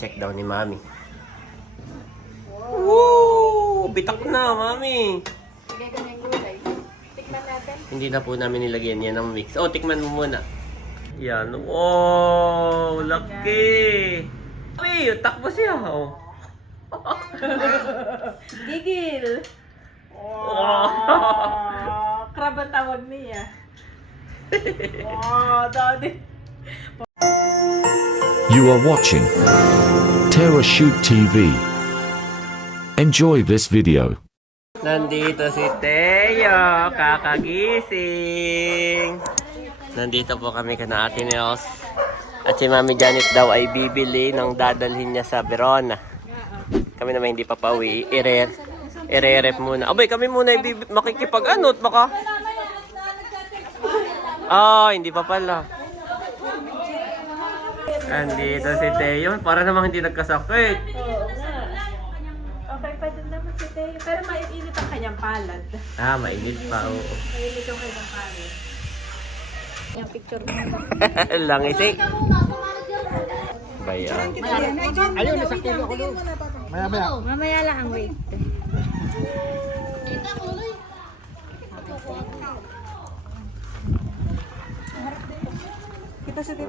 Check daw ni Mami. Woo! Bitak na, Mami. Lagay ko na yung gulay. Tikman natin. Hindi na po namin nilagyan yan ng mix. Oh, tikman mo muna. Yan. Wow! Laki! Uy, takbo siya. Oh. Gigil! Wow! Crab ang tawag niya. Daddy. You are watching Terra Shoot TV. Enjoy this video. Nandito si Teo, kakagising. Nandito po kami kana Ate Nels. At si Mami Janet daw ay bibili ng dadalhin niya sa Verona. Kami naman hindi pa pauwi. Ire-rep muna. Abay, kami muna makikipag-anot baka. Hindi pa pala. Andito si Teo. Para namang hindi nagkasakit. Oo nga. Okay pa din naman si Teo. Pero mainit ang kanyang palad. Mainit pa. Oo. Mainit ang kanyang palad. Yung picture mo. Langisik. Bayan. Ayun, nasa kilo ko doon. Maya. Mamaya lang ang wait.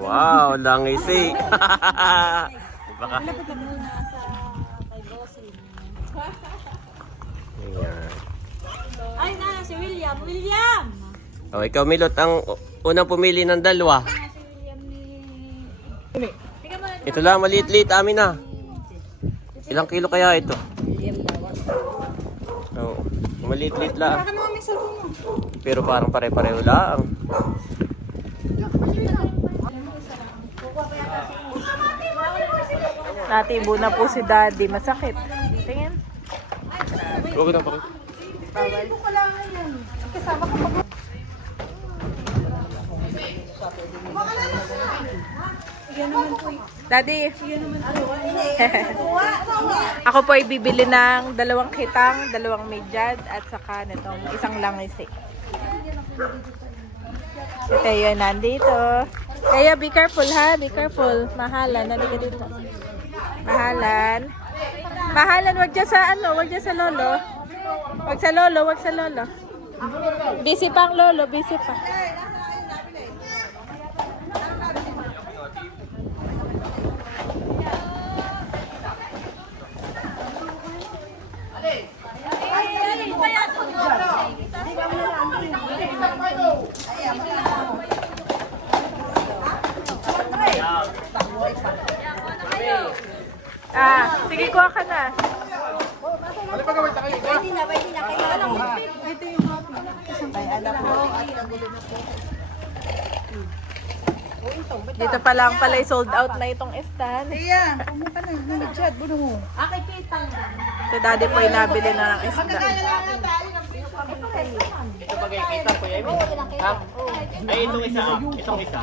Wow, langisik. Baka. Ayan. Ay na, si William! William! Oh, ikaw Milot ang unang pumili ng dalawa. Si William ni... Ito lang, maliit-liit amin na. Ilang kilo kaya ito? Oo, maliit-liit lang. Pero parang pare-pareho lang. Natibo na po si Daddy. Masakit. Tingin. Huwag na pa. Daddy. Ako po ay bibili ng 2 kitang, 2 medyad, at saka nitong isang langisi. Si Teo nandito. Teo, be careful ha. Be careful. Mahalan. Nandito dito. Mahalan. Mahalan, wag dyan sa ano. Wag dyan sa lolo. Wag sa lolo. Wag sa lolo. Busy pa ang lolo. Busy pa. Sige, kuha ka na. Ano pa gawin tayo? Dito pa lang pala sold out na itong stand. Iya, pumunta na yung nag-chat, buno mo. So daddy po ay nabili na ng isda. Ito ba kayo kita po yan? Ha? Ay, itong isa. Itong isa.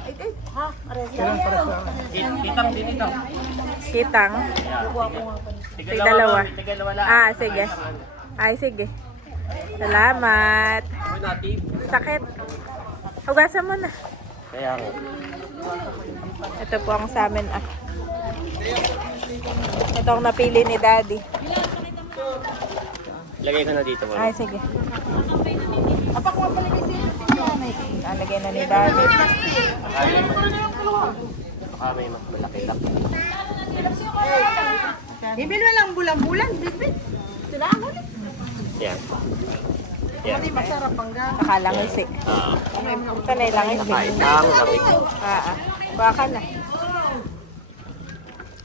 Ditang. Kitang. Tigalawa lang. Sige. Ay, sige. Salamat. Native. Sakit. Hugasan mo na. Kaya nga. Ito po ang sa amin. Ito ang napili ni Daddy. Lagay ko na dito. Ay, sige. Nalagay na ni Daddy. Baka may mas malaki-laki. Ibig na lang bulang-bulang, bit-bit. Yan. Yan. Hindi masarap ang gano'n. Nakalangisi. Ito na ilangisi. Kaitang, lapit. Baka na.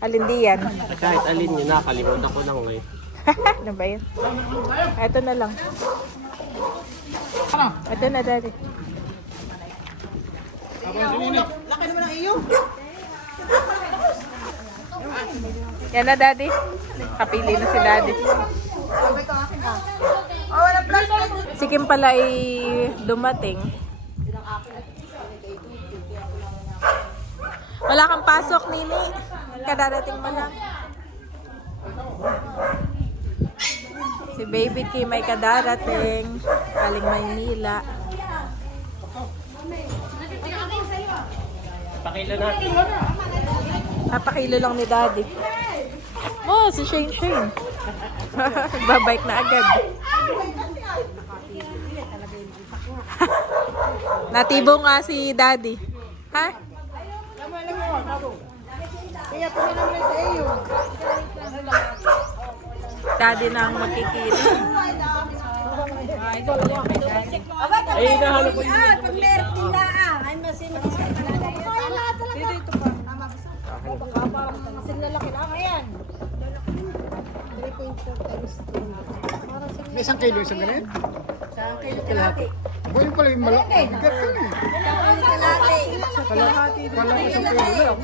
Alin di yan? Kahit alin yun, nakalimutan ko lang ngayon. Ano ba yun? Ito na lang. Ito na, Daddy. Laki naman ang iyo. Yan na, Daddy. Kapili na si Daddy. Si Kim pala ay dumating. Wala kang pasok, Nini. Kadarating mo lang. Si Baby Kim ay kadarating. Galing Maynila. Pakilo natin. Papakilo lang ni Daddy. Oh, si Shane Shane. Babike na agad. Natibo nga si Daddy. Ha? Kaya tuminan mo sa iyo. Daddy na ang magkikili. Ay, nahanap ko yung Pag meron nila ay masin. Dito pa. Masin lalaki lang ayan. 3.4 times 2. May isang kilo isang ganun? Isang kilo kalahati. O yung pala yung malaki. Bigat yun eh. Kalahati. Kala ko isang kilo lang.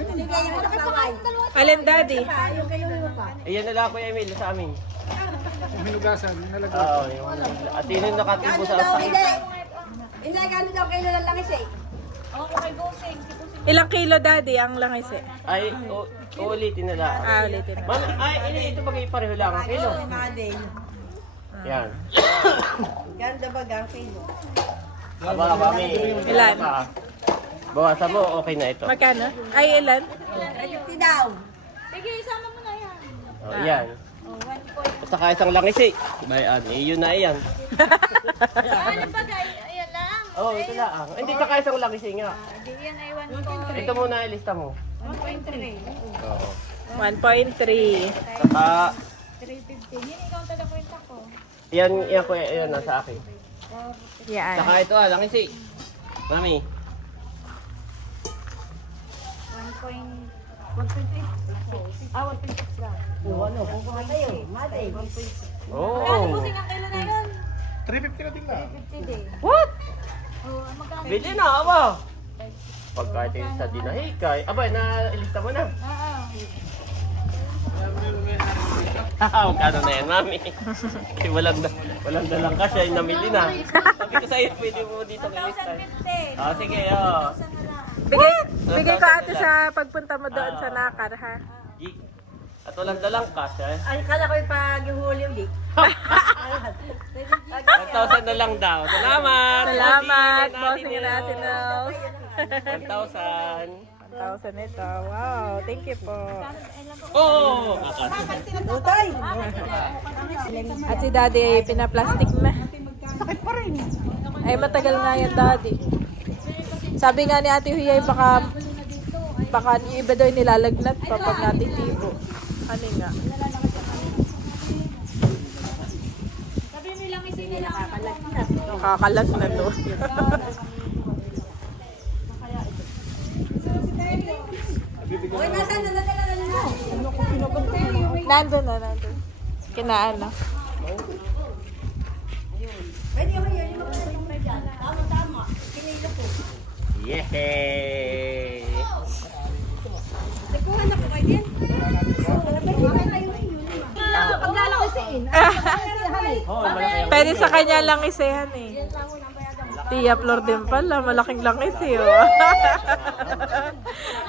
Alin, Daddy? Yung kayo mo pa. Ayan na lang Kuya Emil sa amin. Yung hinugasan, nalagay. Oo, yung at yun yung nakatibo sa sakit. Hindi, gano'n daw kayo lang langis eh. Ilang kilo, Daddy, ang langis eh? Ay, uulitin na lang. Ulitin na. Mami, ay, ito bagay pareho lang ang kilo. Madin. Yan. Ganda bagang kayo. Aba, mami. Ilan? Bawasan mo, okay na ito. Magkano? Ay, ilan? 50 daw. Oh, yan. Basta kaya isang langis eh. Bayan, yun na yan. Oo, ito lang. Hindi ka kaya isang langis eh nga. Ito muna, ilista mo. 1.3. Oo. 1.3. Saka... Yan ko, yan nasa akin. Yan. Saka ito langis eh. Mami. 1.6 lang. Ano, kukuha tayo. Madin. Oo. 350 na din lang. What? Bili na, aba. Pagka ito yung sa dinahikay. Aba, na-ilista mo na. Magkano na yan, mami? Walang dalang ka siya, namili na. Sabi ko sa'yo, pwede mo dito ilista. Ah, sige, oo. Bigay ko ate sa pagpunta mo doon sa Nakar, ha? At walang dalang cash, eh. Ay, kala ko yung pag-ihuli yung dik. 1,000 na lang daw. Salamat! Salamat, Bossing bossing natin, Nels. 1,000. 1,000 ito. Wow, thank you po. Oh! Utay! At si Daddy ay pinaplastic na. Sakit pa rin. Ay, matagal nga yan, Daddy. Sabi nga ni Ate Huyay, baka yung iba daw yung nilalagnat pa pag natitibo. Ano nga? Nakakalag na to. Uy, nasan na mo? Nandun na, nandun. Kinaan na. Pwede mo yun. Tama. Kinilo ko. Yehey! Nagkuha na ko kayo din. Paglalakasin. Oh, malaki ang Pwede sa kanya lang isahan eh. Tia Flor din pala, malaking langis eh. Oh.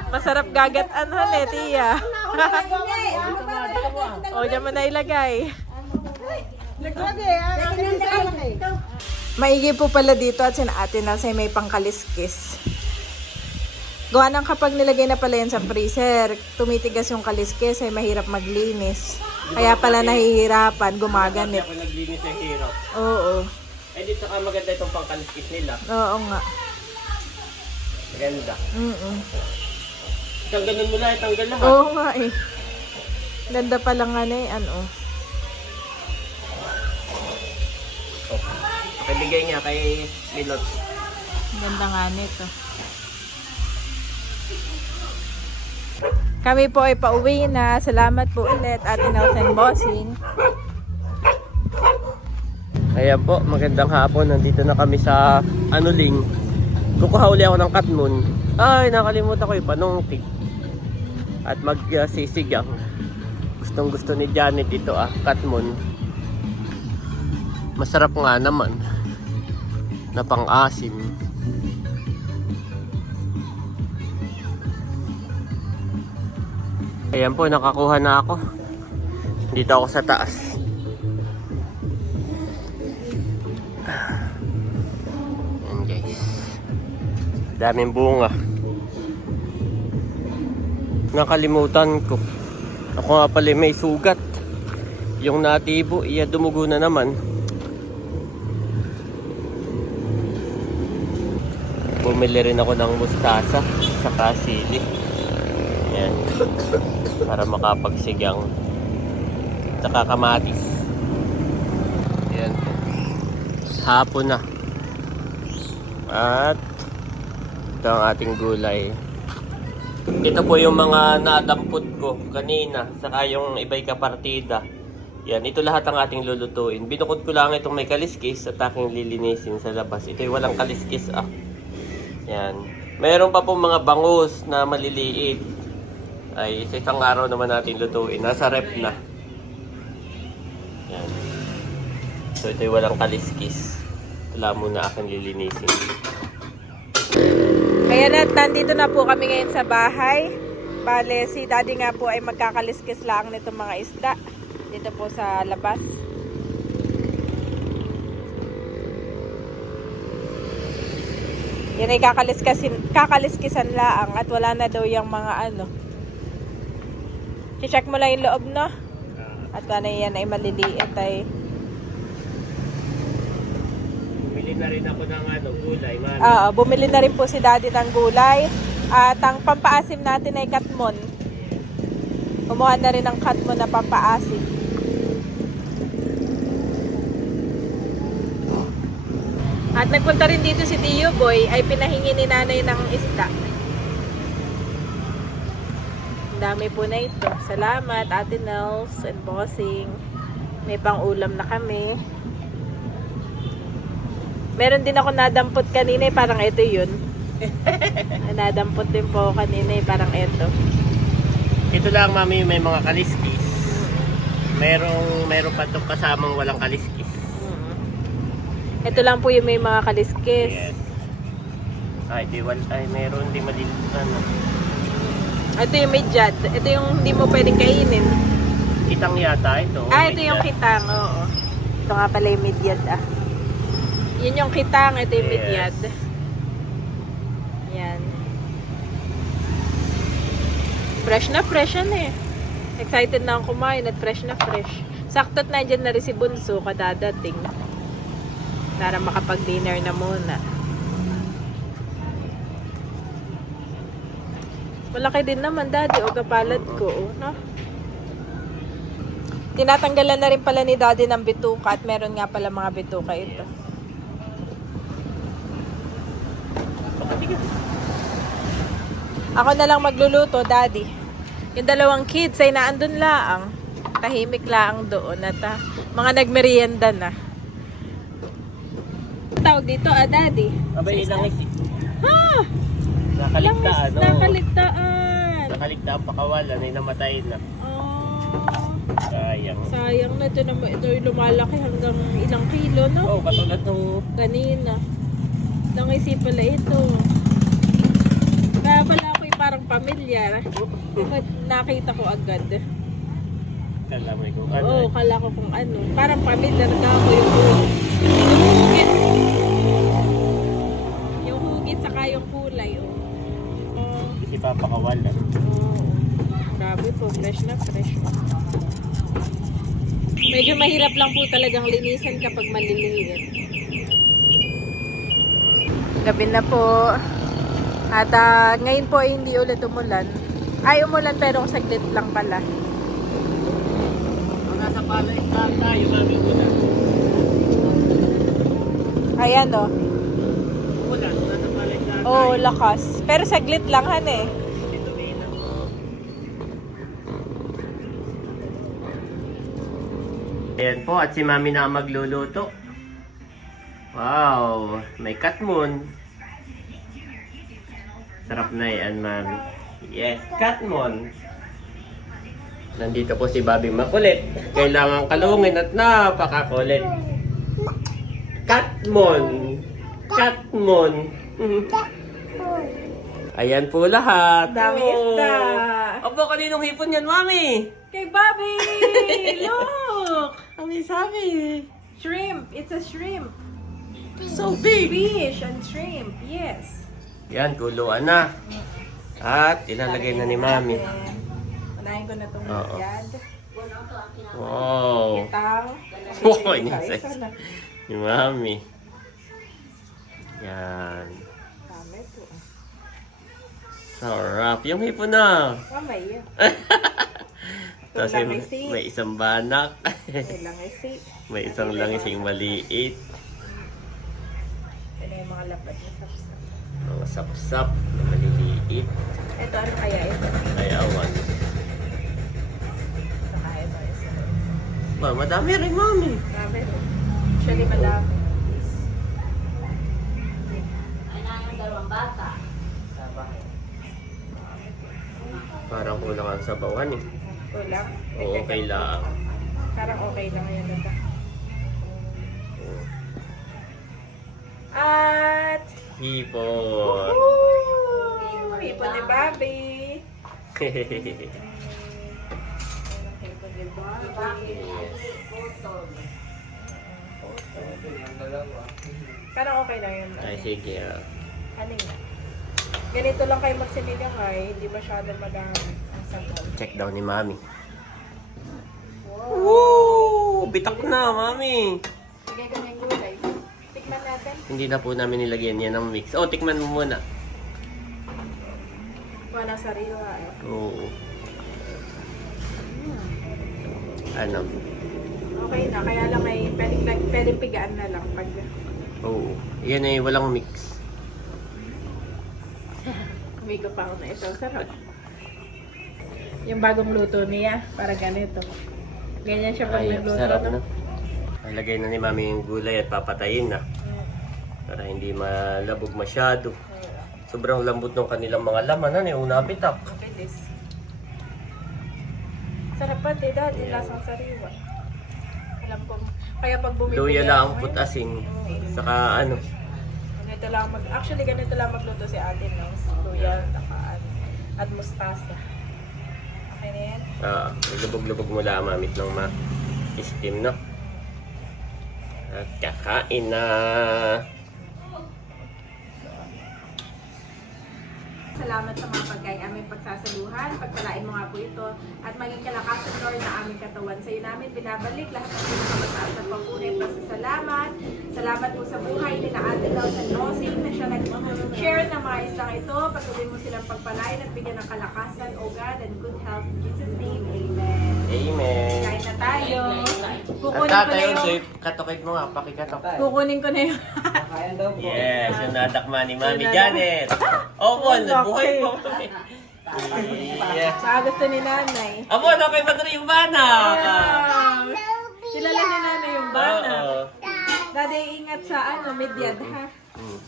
Masarap gagat-anon eh, Tia. O, dyan mo na ilagay. Maigi po pala dito at sina ate na may pangkaliskis. Gawa ng kapag nilagay na pala yan sa freezer, tumitigas yung kaliskis ay mahirap maglinis. Kaya pala nahihirapan, gumaganit. Ako naglinis ng hirap. Oo. Eh, dito ka maganda itong pangkaliskis nila. Oo nga. Maganda. Mm-mm. Tanggalan mo lang, tanggal lahat. Oo nga eh. Ganda pa lang nga na eh, ano. Oh. Pakibigay nga kay Milot. Ganda nga nito. Kami po ay pauwi na. Salamat po ulit, Ate Nelson Bossing. Ayan po, magandang hapon. Nandito na kami sa Anuling. Kukuha uli ako ng katmon. Ay, nakalimutan ko yung panungkig. At magsisigang. Gustong gusto ni Janet ito katmon. Masarap nga naman. Na pang-asim. Ayan po, nakakuha na ako. Dito ako sa taas. Ayan guys. Daming bunga. Nakalimutan ko. Ako nga pala may sugat. Yung natibo, iya dumugo na naman. Bumili rin ako ng mustasa saka sili. Yan. Para makapagsigang. Saka kamatis. Yan. Hapon na. At ito ang ating gulay. Ito po yung mga nadampot ko kanina. Saka yung iba'y kapartida. Yan, ito lahat ang ating lulutuin. Binukod ko lang itong may kaliskis at aking lilinisin sa labas. Ito'y walang kaliskis Yan. Mayroon pa pong mga bangus na maliliit. Ay, sa isang araw naman natin lutuin. Nasa rep na. Yan. So, ito'y walang kaliskis. Ito lang muna aking lilinisin. Kaya nandito na po kami ngayon sa bahay. Bale, si Daddy nga po ay magkakaliskis lang nitong mga isda. Dito po sa labas. Yan ay kakaliskisan laang at wala na daw yung mga ano. I-check mo lang yung loob, no? At ano yan ay maliliit ay. Bumili na rin ako ng gulay, mami. Bumili na rin po si Daddy ng gulay. At ang pampaasim natin ay katmon. Kumuha na rin ng katmon na pampaasim. At nagpunta rin dito si Tio Boy ay pinahingi ni nanay ng isda. Ang dami po na ito. Salamat Ate Nels and Bossing. May pang ulam na kami. Meron din ako nadampot kanina, parang ito yun. Nadampot din po kanina, parang ito. Ito lang, mami, may mga kaliskis. Merong pa itong kasamang walang kaliskis. Ito lang po yung may mga kaliskis. Yes. Ay, meron di maliliit Ito yung may jad. Ito yung hindi mo pwedeng kainin. Kitang yata ito. Ito yung kitang, oo. Ito nga pala yung midyad, Yun yung kitang, ito yung midyad. Yan. Fresh na fresh yan eh. Excited na akong kumain at fresh na fresh. Sakto't na dyan na rin si Bunso kadadating. Para makapag-dinner na muna. Malaki din naman, Daddy. O kapalad ko, no? Tinatanggalan na rin pala ni Daddy ng bituka at meron nga pala mga bituka ito. Ako na lang magluluto, Daddy. Yung dalawang kids ay naandun laang. Tahimik laang doon at mga nagmerienda na. Tawag dito, Daddy. Abay, ilang isi. Ha! Nakaligtaan, no? Nakaligtaan. Nakaligtaan pakawalan ay namatay na. Oh, Sayang. sayang na ito naman. Ito yung lumalaki hanggang ilang kilo, no? Oh, katulad nung Kanina. Nangisi pala ito. Kaya pala ako yung parang pamilyar. Nakita ko agad. kalamay ko. Oo, kala ko kung ano. Parang pamilyar na ako yung hugit. Yung hugit saka yung kulay. Oh. Si Papa Kawalan. Oh. Grabe po, fresh na fresh. Medyo mahirap lang po talagang linisan kapag maliliit. Gabi na po. At ngayon po ay hindi ulit umulan. Ay, umulan pero saglit lang pala. Nasa palay tayo mami ulan. Ayan o. Ulan, nasa palay tayo. Oh, lakas. Pero saglit lang han eh. Ayan po, at si mami na magluluto. Wow, may katmon. Sarap na yan, mami. Yes, katmon. Nandito po si Bobby makulit. Kailangan kalungin at napakakulit. Katmon. Katmon. Ayan po lahat. Dami Oh. isda. Opo, kaninong hipon yan, mami? Kay Bobby! Look! Kami sabi. Shrimp. It's a shrimp. So big. Fish and shrimp. Yes. Yan, kuluan na. At ilalagay na ni mami. Unahin ko na itong Oo. yan. Wow. Kitang. Wow, Isa isa na. ni Mami. Yan. Tama ito. Sarap. Yung hipo na. Mamaya. Tapos Langisi. may isang banak. May langisi. May isang langising maliit. Ito na yung mga lapad na sapsap. Mga sapsap na maliliit. Ito, ano kaya ito? Ayawan. Saka ito. Isa. Ba, madami rin, Mami. Marami rin. Actually, madami. Parang kulang ang sabawan eh. Kulang. Oo, okay lang. Parang okay lang ngayon ito. At... Hipon. Woo! Hipon ni Bobby. Hipon ni Bobby. Parang okay lang yun. Ay, sige. Ano yun? Ganito lang kayo magsinilya kay, hindi masyado madami ang sabaw. Check daw ni Mami. Woo! Bitak na, Mami. Sige kami yung gulay. Tikman natin. Hindi na po namin nilagyan yan ng mix. Oh, tikman mo muna. Wala sariwa eh. Oo. Ano? Okay na, kaya lang ay pwedeng pigaan na lang pag... Oo. Yan ay walang mix. Umigo pa ako na ito. Sarap. Yung bagong luto niya, para ganito. Ganyan siya pag Ay, nagluto. sarap no? na. Nalagay na ni Mami yung gulay at papatayin na. Para hindi malabog masyado. Sobrang lambot ng kanilang mga laman. Ano yung unabitak? Mabilis. Sarap pa, dad. Yung lasang sariwa. Alam ko. Kaya pag bumibili Luya lang, ako, putasing. Saka ano. ganito lang actually, ganito lang magluto si ate, no? Luya, at mustasa. Okay na yan? Lubog-lubog mo lang mamit ng ma-steam, no? At kakain na. Salamat sa mga pagkain aming pagsasaluhan. Pagpalain mo nga po ito at maging kalakasan, Lord, na aming katawan. Sa iyo namin binabalik lahat ng pinakamataas na pampunit. Basta salamat. Salamat po sa buhay ni na Ate Lau sa Nosing na siya nag-share ng mga islang ito. Patuloy mo silang pagpalain at bigyan ng kalakasan, O God, and good health. In Jesus' name, Amen. Amen. Kain na tayo. At Kukunin ko tatay, na yung yung... sweet. Katukit mo nga, pakikatok. Kukunin ko na yung... Yes, yung nadakma ni Mami Janet. Opo, buhay po. Yes. Saka gusto ni nanay. Amo, na kay Padre yung bana. Kilala ni nanay yung bana. Oo. Dati ingat sa medyad ha.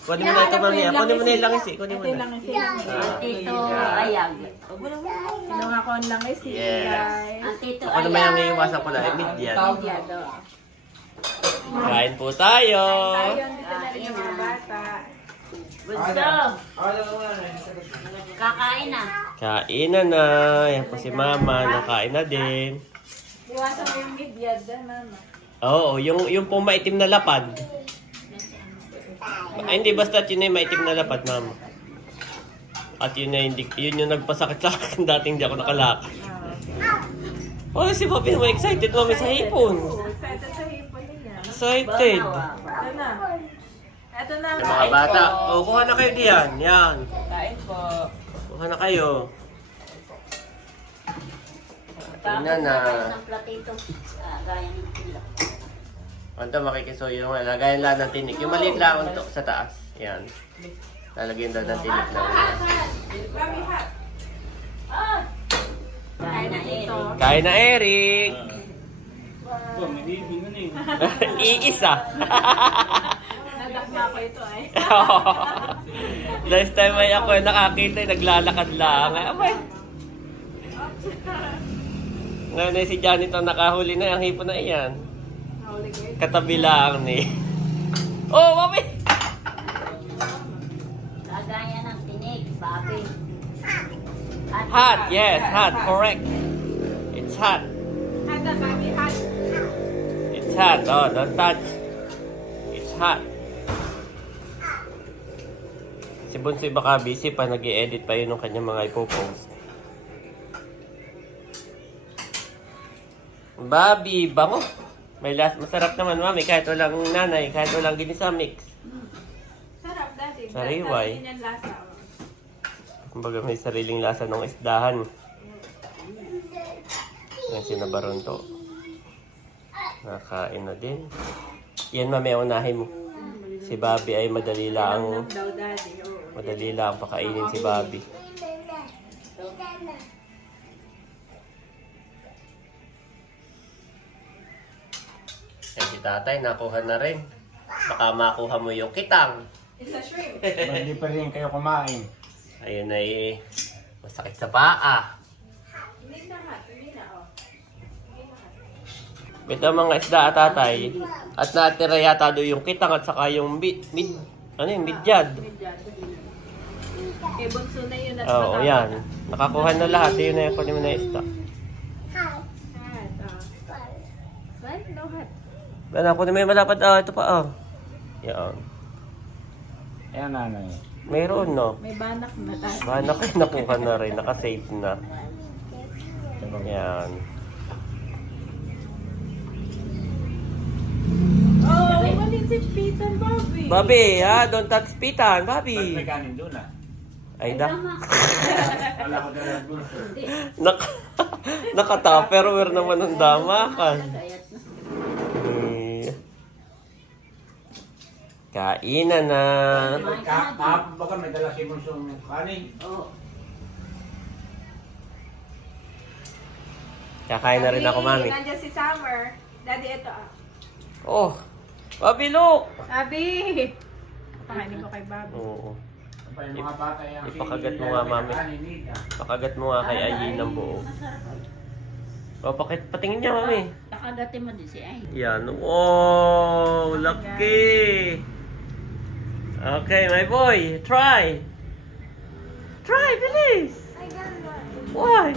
Kunin mo na ito, Mami. Kunin mo na yung langis eh. Kunin mo Ito yung na. langis lang. Tito Ayag. Kinuha ko ang langis Yes. guys. Ang Tito Ako naman yung iiwasan ko lang. Immediate. Medyad o. Kain po tayo. Tayo, dito na rin yung mga bata. Bunso. Kakain na. Kain na. Yan po si Mama. Nakain na din. Iwasan mo yung medyad ha, mama. Oo, yung pong maitim na lapad. Ay, hindi, basta yun na yung maitim na lapad, Mama. At yun na yun yung nagpasakit sa akin. Dating di ako nakalaki. Oh, si Papi mo excited, Mami, sa hipon. Excited sa hipon niya. Excited. Ito na. Ito na. Yung mga bata, kuha na kayo diyan. Yan. Kain po. Kuha na kayo. Tingnan na. Ng platito. Gaya ng pila. Ito, makikisuyo yung lagayan lang ng tinik. Yung maliit lang ito sa taas. Yan. Lalagyan daw ng tinik na ulas. Mami ha. Kain na ito. Kain na, Eric! Iisa. Nadakma ko ito ay. Last time ay ako nakakita, naglalakad lang. Ay, abay. Ngayon ay si Janet ang nakahuli na ang hipon na iyan. Nahuli ko ito. Katabi lang ni... Oh, mami! Kagaya ng tinig, babi. At Hot, yes, hot, correct. It's hot. Hata, mami, hot. It's hot. Oh, don't touch. It's hot. Si Bunsoy baka busy pa, nag-i-edit pa yun ng kanyang mga ipopost. Bobby, bango. Masarap naman, mami, kahit walang nanay, kahit walang ginisa mix. Sarap dati. Sariway. Sarap din yung lasa. Kumbaga may sariling lasa ng isdahan. Yan, sinabaron to. Nakain na din. Yan, mami, unahin mo. Si Bobby ay madali lang. Daw dati, oo. Madali lang pakainin si Bobby. Yan si tatay, nakuha na rin. Baka makuha mo yung kitang. It's a shrimp. Hindi pa rin kayo kumain. Ayun ay masakit sa paa. Hindi na ha. Hindi na, oh. Ito ang mga isda at tatay. At natira yata doon yung kitang at saka yung midyad. Eh, bunso na yun at Oo, matapos. yan. Nakakuha na lahat. Yun na yung kunin mo na isda. Hat, oh. What? No hat. Ano, kunin mo yung malapad. Ito pa, Yan. Ayan, nanay. Mayroon, no? May banak na tayo. Banak ay nakuha na rin. Nakasave na. Yan. Oh, malit si Pitan, Bobby. Bobby, don't touch pitan. Bobby. May kanin doon Ay, da. Wala ko na lang doon. Nakataperware naman ng damakan. Kainan na. Baka may dala si Monsong kanin. Kakain na rin ako, mami. Nandiyan si Summer. Daddy, ito Oh, Bobby, look! Abi! Pakainin ko kay Bobby. Oo. Pa yung mga bata yung Ipakagat mo nga, mami. Pakagat mo nga kay Ayi ng buo. O, patingin niya, mami. Nakagatin mo din si Ay. Yan. Oh, lucky! Okay, my boy, try! Try, bilis! Why?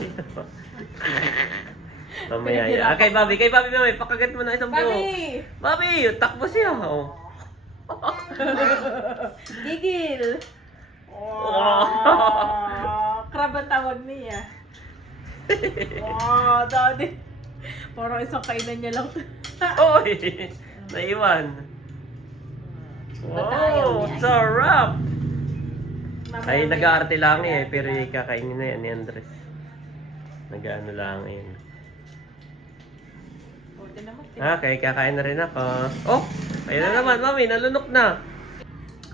Mamaya yan. Kay Bobby, mami, pakagat mo na isang buo. Bobby! Bobby, takbo siya. Oh. Gigil! Crab ang tawag niya. Wow, daddy. Parang isang kainan niya lang. Oy! Naiwan. Wow, sarap! Ay, nag-aarte lang pero kakainin na yan ni Andres. Nag-ano lang yun. Okay, kakain na rin ako. Oh! Ayun na naman, mami, nalunok na.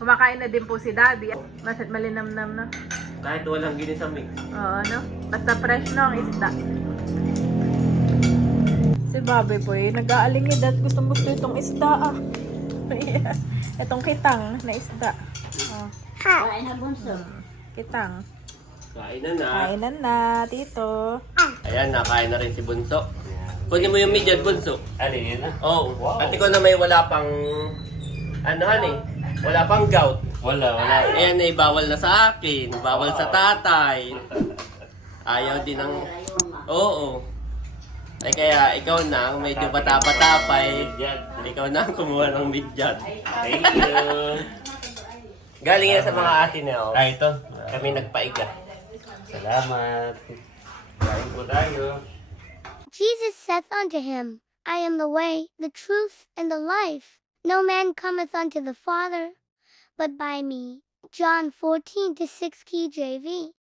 Kumakain na din po si Daddy. Malinamnam na. Kahit walang ginisa mix. Oo, no? Basta fresh no ang isda. Si Bobby po nag-aalingid at gustong-gusto itong isda Itong kitang na isda. Oh, Kain na bunso. kitang. Kainan na. Kainan na, tito. Ayan, nakain na rin si Bunso. Kunin mo yung midyad, Bunso. Alin na? Oo. Oh, at ikaw na may wala pang... Ano, honey? Wala pang gout. Wala. Ayan, bawal na sa akin. Bawal sa tatay. Ayaw din ng... Oo. Ay kaya, ikaw na, ang medyo bata-bata pa ikaw na ang kumuha ng midyad. Thank you. Galing yan sa mga atin na, Ito. Kami nagpaiga. Salamat. Kain po tayo. Jesus saith unto him, I am the way, the truth, and the life. No man cometh unto the Father, but by me. John 14-6 KJV.